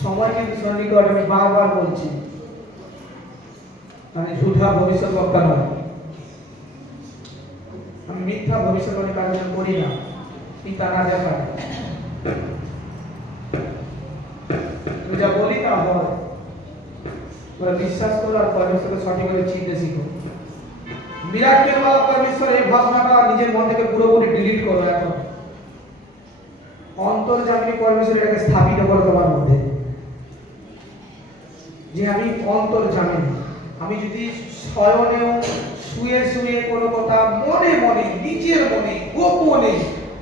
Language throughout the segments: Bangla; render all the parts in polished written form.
সময় কিন্তু সন্নিকট, আমি বারবার বলছি, মানে ঝুঠা ভবিষ্যৎবক্তা নয়, আমি মিথ্যা ভবিষ্যৎবাণী কার্য করি না, কিন্তু তা না দেখা তুমি যা বলি তা হয়। তোমরা বিশ্বাস করো আর পরমেশ্বরকে সঠিকভাবে চিনতে শিখো। মিরাক্কেল বা পরমেশ্বর এই ভাবনাটা নিজের মন থেকে পুরোপুরি ডিলিট করো। এখন অন্তর্যামী পরমেশ্বর এটাকে স্থাপিত করো তোমার মধ্যে, যে আমি অন্তর্যামী। আমি যদি শয়নেও শুয়ে শুয়ে কোনো কথা মনে মনে নিজের মনে গোপনে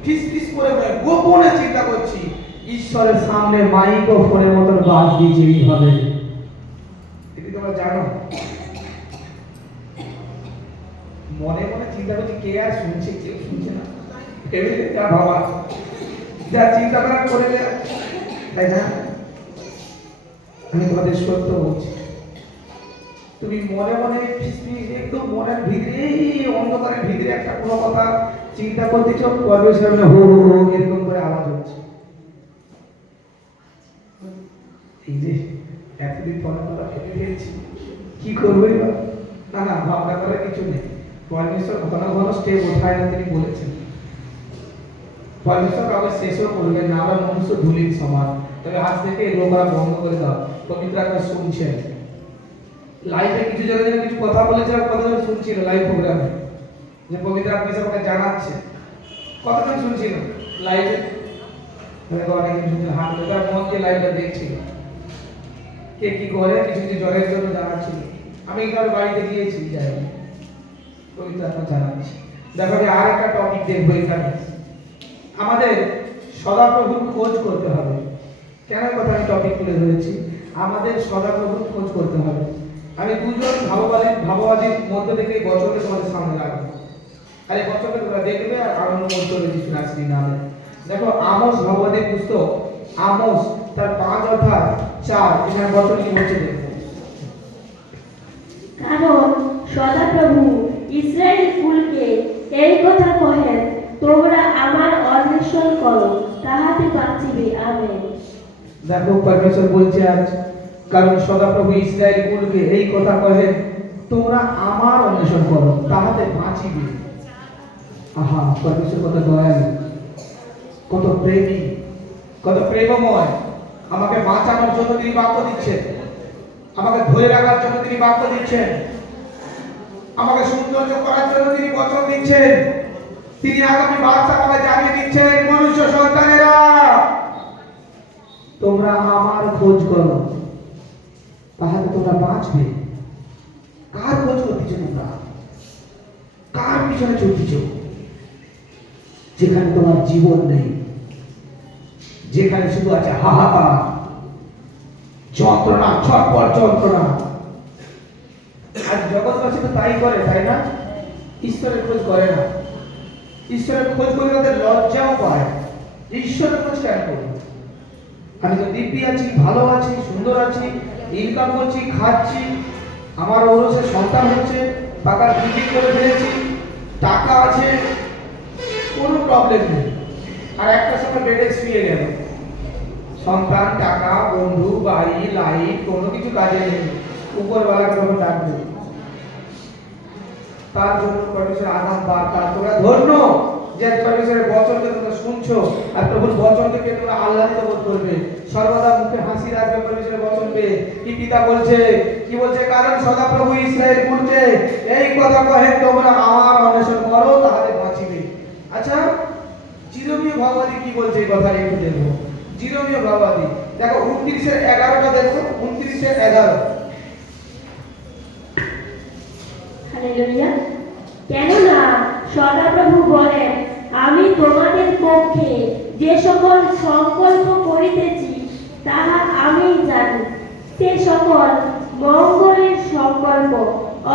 ফিসফিস করে গোপনে চিন্তা করছি, ঈশ্বরের সামনে মাইক ও ফোনের মতন বাজ দিয়েই হবে। এটি তোমরা জানো। মনে মনে চিন্তা করছি, কে আর শুনছে, কেউ শুনছে না, ভেবে যা ভাবা যা চিন্তা করা করে দেয়, তাই না? আমি তোমাদের সত্য বলছি, তুমি মনে মনে একদম মনের ভিতরে অন্ধকারের ভিতরে একটা কোনো কথা চিন্তা করতেছ, পরের সামনে হো হো হো এরকম করে আওয়াজ হচ্ছে। এই যে এতদিন পরে তোমরা ভেবে ফেলছি কি করবো এবার, না না ভাবনা করার কিছু নেই। পরমেশ্বর ঘন ঘন স্টেপ ওঠায় না, তিনি বলেছেন। পরমেশ্বর কাউকে শেষও করবেন না, আমরা মনুষ্য ধুলির সমান। তবে আজ থেকে লোকরা বন্ধ করে দাও, পবিত্র আত্মা শুনছেন। লাইভে কিছু জনের কিছু কথা বলেছে, কতজন শুনছিল লাইভ প্রোগ্রামে, যে পবিত্র আত্মা সবাইকে জানাচ্ছে, কতজন শুনছিল লাইভে? অনেক শুনছিল, হাত ধরে মন দিয়ে লাইভটা দেখছিল, কে কি করে কিছু কিছু জনের জন্য জানাচ্ছিল। আমি কার বাড়িতে গিয়েছি, যাই পবিত্র আত্মা জানাচ্ছি। দেখো আর একটা টপিক দেখবো এখানে, আমাদের সদাপ্রভুর খোঁজ করতে হবে। কেন কথা আমি টপিক তুলে ধরেছি? আমাদের সদাপ্রভুর খোঁজ করতে হবে। আমি দুজন ভাববাদীর মধ্যে থেকে এই বছরকে তোমাদের সামনে রাখবো, আর এই বছরকে তোমরা দেখবে আর আনন্দ করতে হবে যিশু নাসরি নামে। দেখো আমোস ভাববাদীর পুস্তক, আমোস তার 5:4 এখানে বছর কি বলছে দেখো। কারণ সদাপ্রভু ইসরায়েল কুলকে এই কথা কহেন, তোমরা আমার অন্বেষণ করো, তাহাতে বাঁচিবে। আমেন। দেখো পরমেশ্বর বলছে আজ, কারণ সদাপ্রভু ইসরায়েল কুলকে এই কথা কহেন, তোমরা আমার অন্বেষণ করো, তাহাতে বাঁচিবে। আহা, পরমেশ্বর কত দয়ালু, কত প্রেমী, কত প্রেমময়। আমাকে বাঁচানোর জন্য তিনি বাক্য দিচ্ছেন, আমাকে ধরে রাখার জন্য তিনি বাক্য দিচ্ছেন, আমাকে সৌন্দর্য করার জন্য তিনি বচন দিচ্ছেন। তিনি আগামী বার্তা আমাকে জানিয়ে দিচ্ছেন, মনুষ্য সন্তানেরা তোমরা আমার খোঁজ করো, তাহলে তোমরা বাঁচবে। কার খোঁজ করতেছ তোমরা? কার পিছনে ছুটতেছ? যেখানে তোমার জীবন নেই, যেখানে শুধু আছে হাহাকার, যন্ত্রণা, ছটপট যন্ত্রণা। আর জগৎবাসী তো তাই করে, তাই না? ঈশ্বরের খোঁজ করে না। ঈশ্বরের খোঁজ করে তাদের লজ্জাও পায়, ঈশ্বরের খোঁজ কেন করবো? আমি তো দিব্যি আছি, ভালো আছি, সুন্দর আছি, ইনকাম করছি, খাচ্ছি, আমার ওরসে সন্তান হচ্ছে, টাকার বিক্রি করে ফেলেছি, টাকা আছে, কোনো প্রবলেম নেই। আর একটা সময় বেডে শুয়ে গেল, সন্তান, টাকা, বন্ধু, বাড়ি, লাইট কোনো কিছু কাজে নেই, উপরওয়ালাকে তখন ডাকবে। তার জন্য পরমেশ্বর আগাম বার্তা, তোমরা ধন্য যে পরমেশ্বরের বচনকে তোমরা শুনছো, আর প্রভুর বচনকে পেয়ে তোমরা আহ্লাদিত বোধ করবে, সর্বদা মুখে হাসি রাখবে পরমেশ্বরের বচন পেয়ে। কি পিতা বলছে, কি বলছে? কারণ সদাপ্রভু ইসরায়েল বলছে এই কথা কহে, তোমরা আমার অন্বেষণ করো, তাহলে বাঁচিবে। আচ্ছা, জিরোমীয় ভাববাদী কি বলছে এই কথা একটু দেখবো। জিরোমীয় ভাববাদী দেখো 29:11 দেখো, 29:11। হালেলুয়া। কেননা সদাপ্রভু বলেন, আমি তোমাদের পক্ষে যে সকল সংকল্প করিতেছি তাহা আমি জানি, সে সকল মঙ্গলের সংকল্প,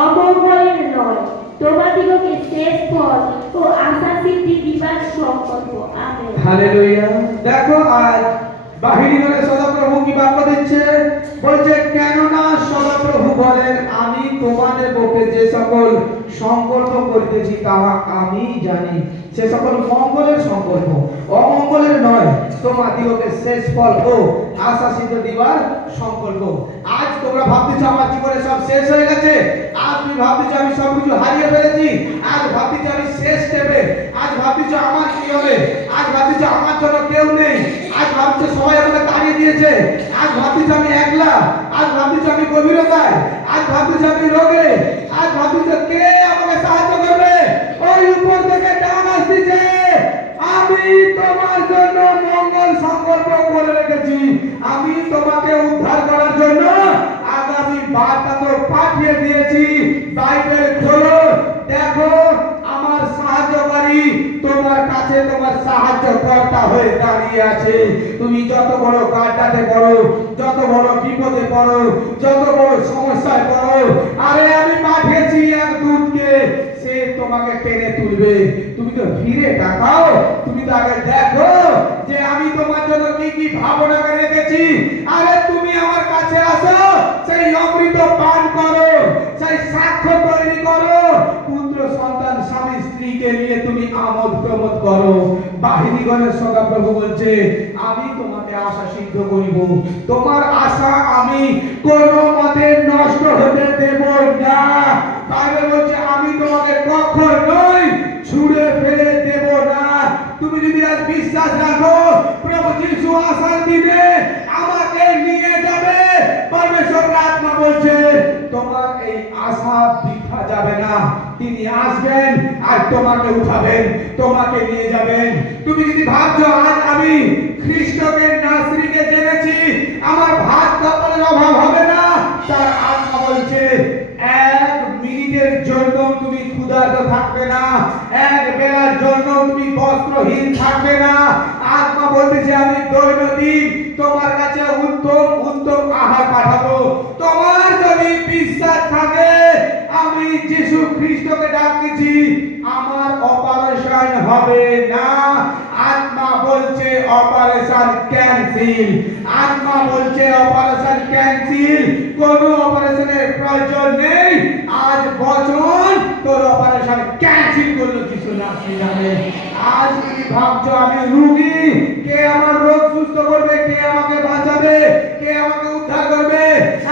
অমঙ্গলের নয়, তোমাদিগকে শেষ ফল ও আশা সিদ্ধি দিবার সংকল্প। আমেন। হালেলুয়া। দেখো আজ বাহিনী করে সদাপ্রভু কি বাক্য দিচ্ছে? বলছে কেননা সদাপ্রভু বলেন, আমি তোমাদের পক্ষে যে সকল সংকল্প করিতেছি তাহা আমি জানি, সে সকল মঙ্গলের সংকল্প, অমঙ্গলের নয়, তোমাদিগকে শেষ ফল ও আশা সিদ্ধ দিবার সংকল্প। আজ তোমরা ভাবতেছ আমার জীবনে সব শেষ হয়ে গেছে, আজ তুমি ভাবতেছ আমি সবকিছু হারিয়ে ফেলেছি, আজ ভাবতেছ আমি শেষ স্টেপে, আজ ভাবতেছ আমার কি হবে, আজ ভাবতেছ আমার জন্য কেউ নেই, আজ ভাবতেছ সবাই আমাকে তাড়িয়ে দিয়েছে, আজ ভাবতেছ আমি একলা, আজ ভাবতেছ আমি গভীরতায়, আজ ভাবতেছ আমি রোগে, আজ ভাবতেছ কে আমাকে সাহায্য করবে। ওই উপর থেকে ডাক আসছে, আমি তোমার জন্য মঙ্গল সংকল্প করে রেখেছি, আমি তোমাকে উদ্ধার করার জন্য আগামী বার্তা তো পাঠিয়ে দিয়েছি। বাইবেল খোলো, দেখো আমার সাহায্যকারী তোমার কাছে, তোমার সাহায্যকর্তা হয়ে দাঁড়িয়ে আছে। তুমি যত বড় গাড্ডাতে পড়ো, যত বড় বিপদে পড়ো, যত বড় সমস্যায় পড়ো, আরে আমি পাঠিয়েছি এক দূতকে, সে তোমাকে টেনে তুলবে। তুমি তো ফিরে তাকাও, তুমি তো আগে দেখো যে আমি তোমার জন্য কি কি ভাবনা করে রেখেছি। আরে তুমি আমার কাছে আসো, সেই অমৃত পান করো, সেই সাক্ষ্য তৈরি করো, পুত্র সন্তান স্বামী স্ত্রীকে নিয়ে তুমি আমোদ প্রমোদ করো। বাহিনীগণের সদা প্রভু বলছে, আমি তোমাকে আশা সিদ্ধ করিব, তোমার আশা আমি কোনো মতে নষ্ট হতে দেব না। বাইবেল বলছে আমি তোমাকে কখনোই ছুঁড়ে ফেলে দেব না। তুমি যদি আজ বিশ্বাস রাখো প্রভু যিশু আসার দিনে আমাকে নিয়ে যাবে, পরমেশ্বর আত্মা বলছে তোমার এই আশা বৃথা যাবে না। তিনি আসবেন আর তোমাকে উঠাবেন, তোমাকে নিয়ে যাবেন। তুমি যদি ভাবছো আজ আমি খ্রিস্টকে নাসরিকে জেনেছি, আমার ভাত কাপড়ের অভাব হবে না, তার আত্মা বলছে এক মিনিটের জন্য তুমি ক্ষুধার্ত থাকবে না, এক বেলার জন্য তুমি বস্ত্রহীন থাকবে না। আত্মা বলতেছে আমি দৈনন্দিন তোমার কাছে উত্তম উত্তম আহার পাঠাবো। তোমার যদি বিশ্বাস থাকে, আমি যিশু খ্রিস্টকে ডাকতেছি, আমার অপারেশন হবে না। আত্মা বলছে অপারেশন ক্যান্সেল, আত্মা বলছে অপারেশন ক্যান্সেল, কোনো অপারেশনের প্রয়োজন নেই। আজ বচন তোর অপারেশন ক্যান্সেল করলো কিছু না জানে। আজ তুমি ভাবছো আমি রোগী, কে আমার রোগ সুস্থ করবে, কে আমাকে বাঁচাবে, কে আমাকে উদ্ধার করবে।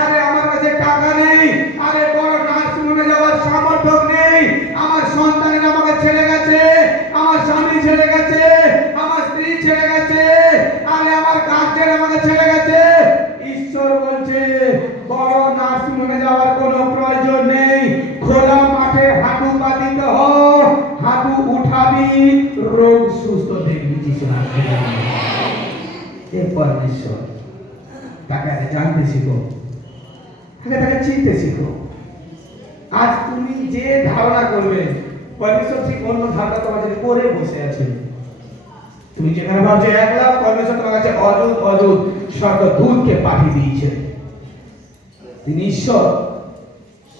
আরে আমার কাছে টাকা নেই, আরে বড় নার্সিংহোমে যাওয়ার সামর্থ্য নেই, আমার সন্তানেরা আমাকে ছেড়ে গেছে, আমার স্বামী ছেড়ে গেছে, আমার স্ত্রী ছেড়ে গেছে, আরে আমার গার্জেন আমাকে ছেড়ে গেছে। ঈশ্বর বলছে বড় নার্সিংহোমে যাওয়ার কোনো প্রয়োজন নেই, খোলা মাঠে হাঁটু পাতিতে হ, হাঁটু উঠাবি, রোগ সুস্থ দেখবি। যিশু এ পরমেশ্বর, তাকে জানতে শিখো, তাকে চিনতে শিখো। আজ তুমি যে ধারণা করবে, পরমেশ্বর ঠিক অন্য ধারণা তোমার কাছে করে বসে আছে। তুমি যেখানে ভাবছো একলা, পরমেশ্বর তোমার কাছে অযুত অযুত স্বর্গদূতকে পাঠিয়ে দিয়েছে। তিনি ঈশ্বর।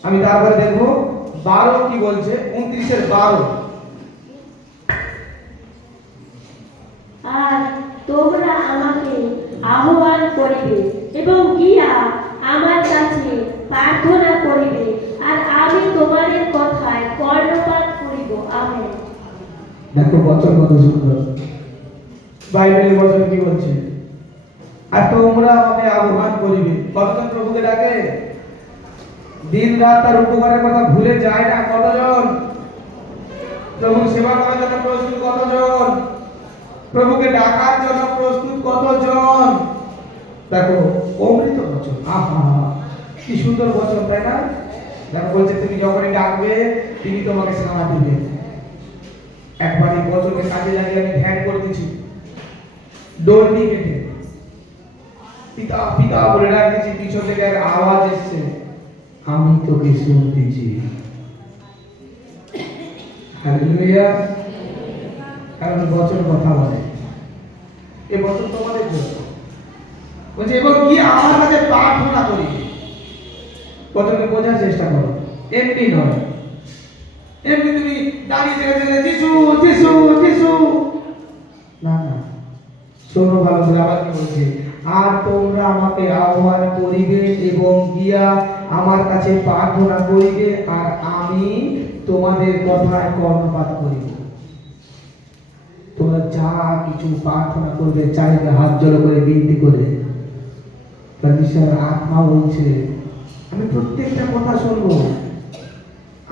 আমি তারপরে দেখবো 12 কি বলছে, 29-12। আর তোমরা আমাকে আহ্বান করিবে এবং গিয়া আমার কাছে প্রার্থনা করিবে, আর আমি তোমাদের কথায় কর্ণপাত করিব। আমেন। দেখো বচন কত সুন্দর, বাইবেলের বচন কি বলছে, আর তোমরা আমাকে আহ্বান করিবে। কতজন প্রভুকে ডাকে? দিন রাত তার উপকারের কথা ভুলে যায় না কতজন? প্রভুর সেবা করার জন্য প্রস্তুত কতজন? প্রভুকে ডাকার জন্য প্রস্তুত কতজন? দেখো অমৃত বচন, আহা কি সুন্দর বচন, তাই না? দেখো বলছে তুমি যখনই ডাকবে তিনি তোমাকে সাড়া দিবেন। একবার এই বচনকে কাজে লাগিয়ে আমি ধ্যান করে দিচ্ছি, দৌড়ি কেটে পিতা পিতা বলে ডাকতেছি, পিছন থেকে এক আওয়াজ এসছে, আমি তোকে শুনতেছি। হালেলুয়া। কারণ বচন কথা বলে, এই বচন তোমাদের জন্য বলছে, এবং কি আমার কাছে প্রার্থনা করি। বচনকে বোঝার চেষ্টা করো, এমনি নয় এমনি তুমি দাঁড়িয়ে থেকে যিশু যিশু যিশু, না না, শোনো ভালো করে, আবার কি বলছে, আর তোমরা আমাকে আহ্বান করিবে এবং গিয়া আমার কাছে প্রার্থনা করিবে, আর আমি তোমাদের কথায় কর্ণপাত করিব। তোমরা যা কিছু প্রার্থনা করবে, চাইবে, হাত জড়ো করে বিনতি করে, পরমেশ্বর আত্মা বলছে আমি প্রত্যেকটা কথা শুনবো।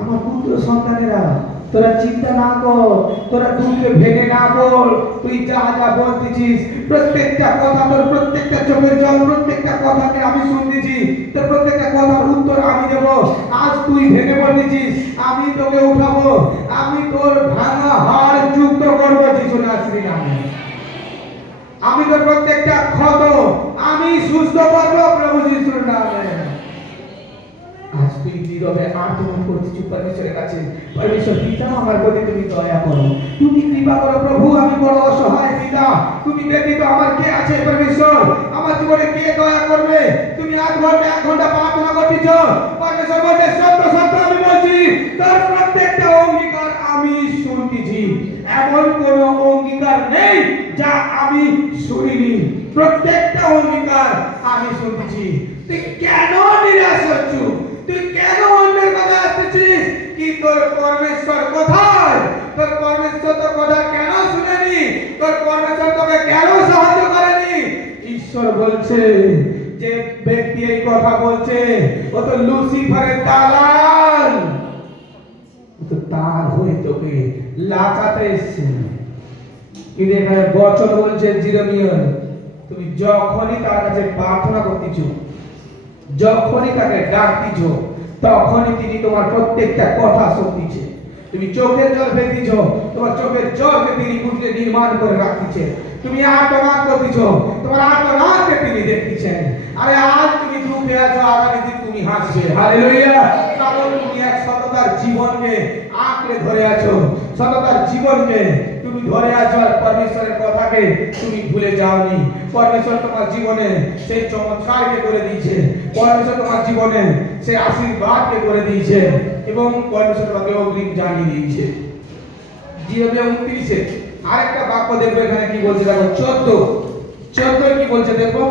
আমার পুত্র সন্তানেরা, তোরা চিন্তা না কর, তোরা দুঃখে ভেঙে না পড়। তুই যা যা বলতেছিস প্রত্যেকটা কথা, তোর প্রত্যেকটা চোখের জল, প্রত্যেকটা কথাকে আমি শুনতেছি, তোর প্রত্যেকটা কথার উত্তর আমি দেব। আজ তুই ভেঙে পড়তেছিস, আমি তোকে উঠাবো, আমি তোর ভাঙা হাড় যুক্ত করবো যিশু নাসরির নামে। আমি তোর প্রত্যেকটা ক্ষত আমি সুস্থ করবো প্রভু যিশুর নামে। আজ তুই নীরবে আর্তনাদ করছিস পরমেশ্বরের কাছে, পরমেশ্বর পিতা আমার প্রতি তুমি দয়া করো, তুমি কৃপা করো প্রভু, আমি বড় অসহায় পিতা, তুমি ব্যতীত আমার কে আছে পরমেশ্বর, আমার জীবনে কে দয়া করবে? তুমি আধ ঘন্টা 1 ঘন্টা প্রার্থনা করতেছ, পরমেশ্বর বলছে সত্য সত্য আমি বলছি তার প্রত্যেকটা অঙ্গীকার আমি শুনতেছি, এমন কোন অঙ্গীকার নেই যা আমি শুনিনি, প্রত্যেকটা অঙ্গীকার আমি শুনতেছি। তুই কেন নিরাশ হচ্ছ? তুই কেন অন্যের কথা আসতেছিস? কি তোর পরমেশ্বর কোথায়? তোর পরমেশ্বর তোর কথা কেন শুনেনি? তোর পরমেশ্বর তোকে কেন সাহায্য করেনি? ঈশ্বর বলছে যে ব্যক্তি এই কথা বলছে ও তো লুসিফারের দালাল, ও তো তার হয়ে তোকে লাচাতে এসছে। কিন্তু এখানে বচন বলছে জিরমিয়া, তুমি যখনই তার কাছে প্রার্থনা করতেছ, যখনই তাকে ডাকতেছ, তখনই তিনি তোমার প্রত্যেকটা কথা শুনতেছে। তুমি চোখের জল ফেলতেছ, তোমার চোখের জলকে তিনি বুঝলে নির্মাণ করে রাখতেছে। তুমি আর্তনাদ করতেছ, তোমার আর্তনাদকে তিনি দেখতেছেন। আরে আজ তুমি দুঃখে আছো, আগামী দিন তুমি হাসবে। হালেলুয়া! কারণ তুমি এক সততার জীবনকে আঁকড়ে ধরে আছো, সততার জীবনকে তুমি ধরে আছো, আর পরমেশ্বরের কথাকে তুমি ভুলে যাওনি। পরমেশ্বর তোমার জীবনে সেই চমৎকারকে করে দিয়েছে, পরমেশ্বর তোমার জীবনে সেই আশীর্বাদকে করে দিয়েছে, এবং পরমেশ্বর তোমাকে অগ্রিম জানিয়ে দিয়েছে। জিরমিয়া 29-এ আরেকটা বাক্য দেখবো, এখানে কি বলছে দেখো, 14 কি বলছে দেখো।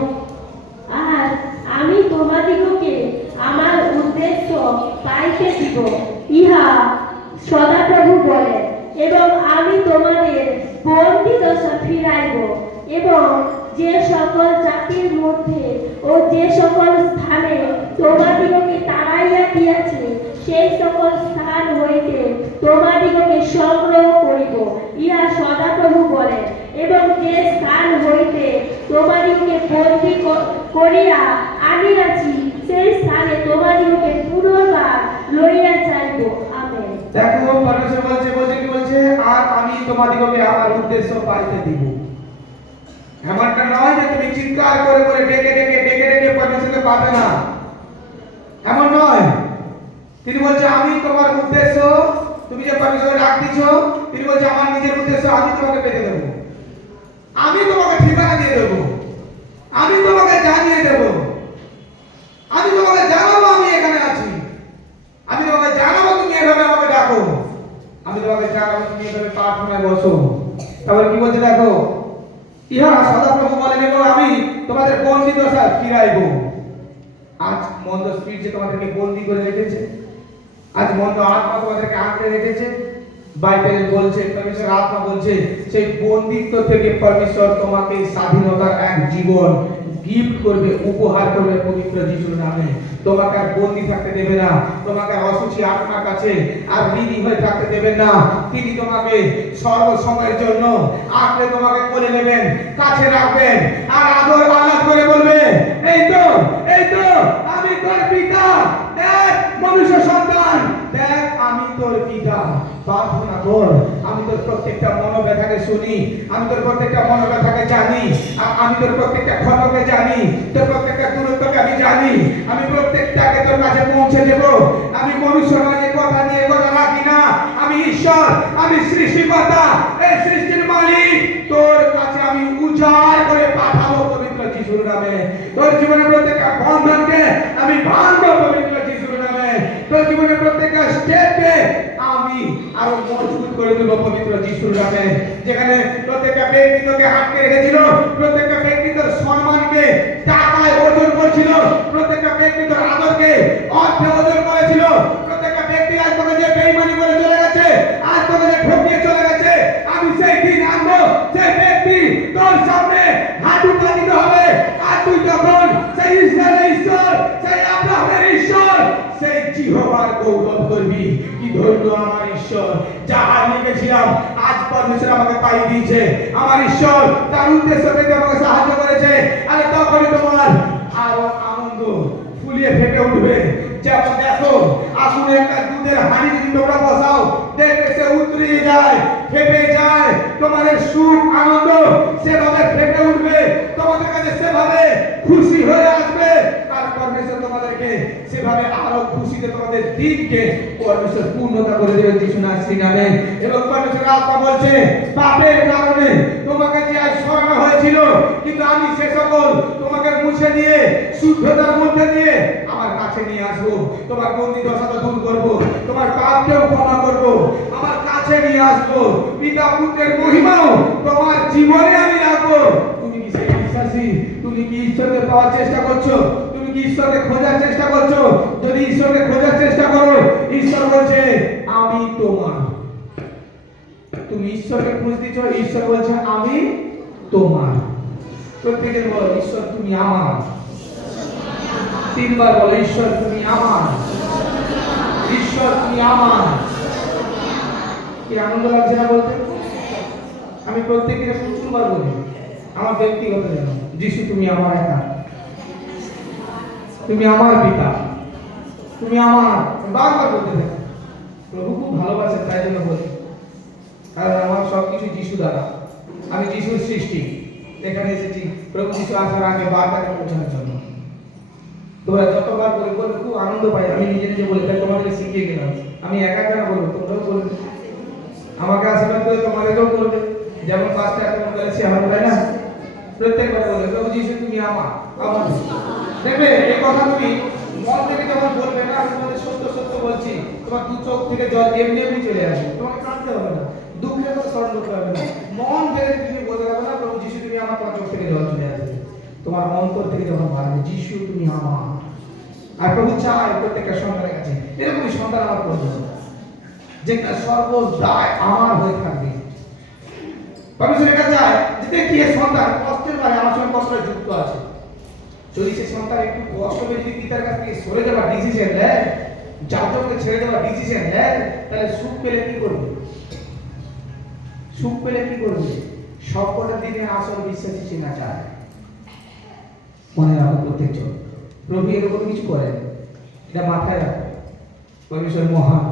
আর আমি তোমাদিগকে আমার উদ্দেশ্য পাইতে দিব, ইহা সদাপ্রভু বলে, এবং আমি তোমাদের বন্দি দশা ফিরাইব, এবং যে সকল জাতির মধ্যে ও যে সকল স্থানে তোমাদিগকে তাড়াইয়া দিয়াছে, সেই সকল স্থান হইতে তোমাদিগকে সংগ্রহ করিব, ইহা সদাপ্রভু বলে, এবং যে স্থান হইতে তোমাদিগকে বন্দী করিয়া আনিয়াছি, সেই স্থানে তোমাদিগকে পুনর্বার লইয়া যাইব। আমেন। দেখো পরমেশ্বর বলছে কি বলছে, আর আমি তোমাদিগকে আমার উদ্দেশ্য পাইতে দিব। এমনটা নয় যে তুমি চিৎকার করে করে ডেকে পরমেশ্বরকে পাবে না, এমন নয়। তিনি বলছে আমি তোমার উদ্দেশ্য, তুমি যে পরমেশ্বরকে ডাকতেছ, তিনি বলছে আমার নিজের উদ্দেশ্য আমি তোমাকে পেতে দেব, আমি তোমাকে ঠিকানা দিয়ে দেব, আমি তোমাকে জানিয়ে দেব, আমি তোমাকে জানাবো আমি এখানে আছি, আমি তোমাকে জানাবো তুমি এভাবে আমাকে ডাকো, আমি তোমাকে জানাবো তুমি এভাবে প্রার্থনায় বসো। তারপর কি বলছে দেখো, ইহা সদাপ্রভু বলেন, এবং আমি তোমাদের বন্দী দশা ফিরাইব। আজ মন্দ স্পিরিট যে তোমাদেরকে বন্দী করে রেখেছে, আজ মন্দ আত্মা তোমাদেরকে আঁকড়ে রেখেছে, বাইবেল বলছে, পরমেশ্বর আত্মা বলছে, সেই বন্দিত্ব থেকে পরমেশ্বর তোমাকে স্বাধীনতার এক জীবন গিফট করবে, উপহার করবে পবিত্র যিশুর নামে। তোমাকে আর বন্দী থাকতে দেবে না, তোমাকে আর অসুচি আত্মার কাছে আর ঋণী হয়ে থাকতে দেবেন না। তিনি তোমাকে সর্বসময়ের জন্য আঁকড়ে তোমাকে কোলে নেবেন, কাছে রাখবেন, আর আদর আহ্লাদ করে বলবে, এই তো আমি তোর পিতা, দেখ মনুষ্য সন্তান, দেখ আমি তোর পিতা, প্রার্থনা কর। আমি তোর প্রত্যেকটা মনোব্যথাকে শুনি, আমি তোর প্রত্যেকটা মনোব্যথাকে জানি, আমি তোর প্রত্যেকটা ক্ষতকে জানি, তোর প্রত্যেকটা দূরত্বকে আমি জানি, আমি প্রত্যেকটাকে তোর কাছে পৌঁছে দেব। আমি মনুষ্য নয়, কথা নিয়ে কথা রাখি না, আমি ঈশ্বর, আমি সৃষ্টিকর্তা, এই সৃষ্টির মালিক, তোর কাছে আমি উজাড় করে পাঠাবো পবিত্র যিশুর নামে। তোর জীবনের প্রত্যেকটা বন্ধনকে আমি ভাঙবো পবিত্র যিশুর নামে। তোর জীবনের প্রত্যেকটা স্টেপকে আমি আরো মজবুত করে দেব পবিত্র যিশুর নামে। যেখানে প্রত্যেকটা ব্যক্তি তোকে আটকে রেখেছিল, প্রত্যেকটা ব্যক্তি তোর সম্মানকে টাকায় ওজন করছিল, প্রত্যেকটা ব্যক্তি তোর আদরকে অর্থে ওজন করেছিল, প্রত্যেকটা ব্যক্তি আজ তোকে যে বেঈমানি করে চলে গেছে, আজ তোকে ঠকিয়ে চলে গেছে, আমি সেই দিন আনবো, সেই ব্যক্তি তোর সামনে হাঁটু পাতিতে হবে। আর তুই তখন সেই ইসরায়েলের ঈশ্বর, সেই আব্রাহামের ঈশ্বর, সেই জিহোবার গৌরব করবি। কি ধরলো আমার ঈশ্বর, যা হারিয়ে গেছিলাম আজ পরমেশ্বর আমাকে পাই দিয়েছে। আমার ঈশ্বর তার উদ্দেশ্য পেতে আমাকে সাহায্য করেছে। আরে তখনই তোমার আরো আনন্দ ফুলিয়ে ফেটে উঠবে। যেমন দেখো আগুনে একটা দুধের হাঁড়ি যদি তোমরা বসাও, দেখবে সে উতরিয়ে যায়, ফেপে যায়। তোমাদের সুখ আনন্দ সেভাবে ফেটে উঠবে, তোমাদের কাছে সেভাবে খুশি হয়ে আসবে। আর পরমেশ্বর তোমাদেরকে সেভাবে আরো খুশিতে তোমাদের দিনকে পরমেশ্বর পূর্ণতা করে দেবে যিশু নাসির নামে। এবং পরমেশ্বর আত্মা বলছে, পাপের কারণে তোমাকে যে আজ সরানো হয়েছিল, কিন্তু আমি সে সকল তোমাকে মুছে দিয়ে শুদ্ধতার মধ্যে দিয়ে আমার কাছে নিয়ে আসবো। তোমার বন্দি দশা দূর করব, তোমার পাপকেও ক্ষমা করব, আমার কাছে নিয়ে আসবো। পিতা পুত্রের মহিমাও তোমার জীবনে আমি রাখবো। তুমি কি সেই বিশ্বাসী? তুমি কি ঈশ্বরকে পাওয়ার চেষ্টা করছো? তুমি কি ঈশ্বরকে খোঁজার চেষ্টা করছো? যদি ঈশ্বরকে খোঁজার চেষ্টা করো, ঈশ্বর বলছে আমি তোমার। তুমি ঈশ্বরকে খুঁজতেছ, ঈশ্বর বলছে আমি তোমার। প্রত্যেকে বলো, ঈশ্বর তুমি আমার। তিনবার বলো, ঈশ্বর তুমি আমার, ঈশ্বর তুমি আমার। কি আনন্দ লাগছে না বলতে? আমি প্রত্যেককে প্রচুরবার বলি, আমার ব্যক্তিগত যেন, যিশু তুমি আমার একা, তুমি আমার পিতা, তুমি আমার। বারবার বলতে থাকি। প্রভু খুব ভালোবাসেন, তাই জন্য বলি। কারণ আমার সবকিছু যিশু দ্বারা, আমি যিশুর সৃষ্টি। এখানে এসেছি প্রভু যিশু আসার আগে বার্তাকে পৌঁছানোর জন্য। তোমরা যতবার বলে বলে খুব আনন্দ পাই। আমি নিজে নিজে বলে তাই তোমাদেরকে শিখিয়ে গেলাম। আমি একা কেন বলবো, তোমরাও বলবে। আমাকে আশীর্বাদ করে তোমাদেরকেও বলবে। যেমন পাঁচটা এখন বলেছি আমার, তাই না? প্রত্যেকবার বলে প্রভু যিশু তুমি আমার, আমার। দেখবে এই কথা তুমি মন থেকে যখন বলবে না, আমি তোমাদের সত্য সত্য বলছি, তোমার দু চোখ থেকে জল এমনি এমনি চলে আসবে। তোমাকে কাঁদতে হবে না, দুঃখের কথা স্মরণ করতে হবে না। মন থেকে তুমি বলতে পারবে না প্রভু যিশু তুমি আমার, তোমার চোখ থেকে জল চলে আসবে। তোমার অন্তর থেকে যখন ভাববে যিশু তুমি আমার। আর প্রভু চায় প্রত্যেকটা সন্তানের কাছে এরকমই সন্তান আমার প্রয়োজন, যেটা সর্বদাই আমার হয়ে থাকবে। পরমেশ্বরের কাছে চায় যে দেখি এই সন্তান কষ্টের মানে আমার সঙ্গে কষ্ট যুক্ত আছে। যদি সে সন্তান একটু কষ্ট পেয়ে যদি পিতার কাছ থেকে সরে যাওয়ার ডিসিশন নেয়, যাজককে ছেড়ে দেওয়ার ডিসিশন নেয়, তাহলে সুখ পেলে কি করবে? সুখ পেলে কি করবে? সবকটার দিকে আসল বিশ্বাসী সে না চায়। মনে রাখো প্রত্যেকজন, প্রভু এরকম কিছু করেন, এটা মাথায় রাখো। পরমেশ্বর মহান।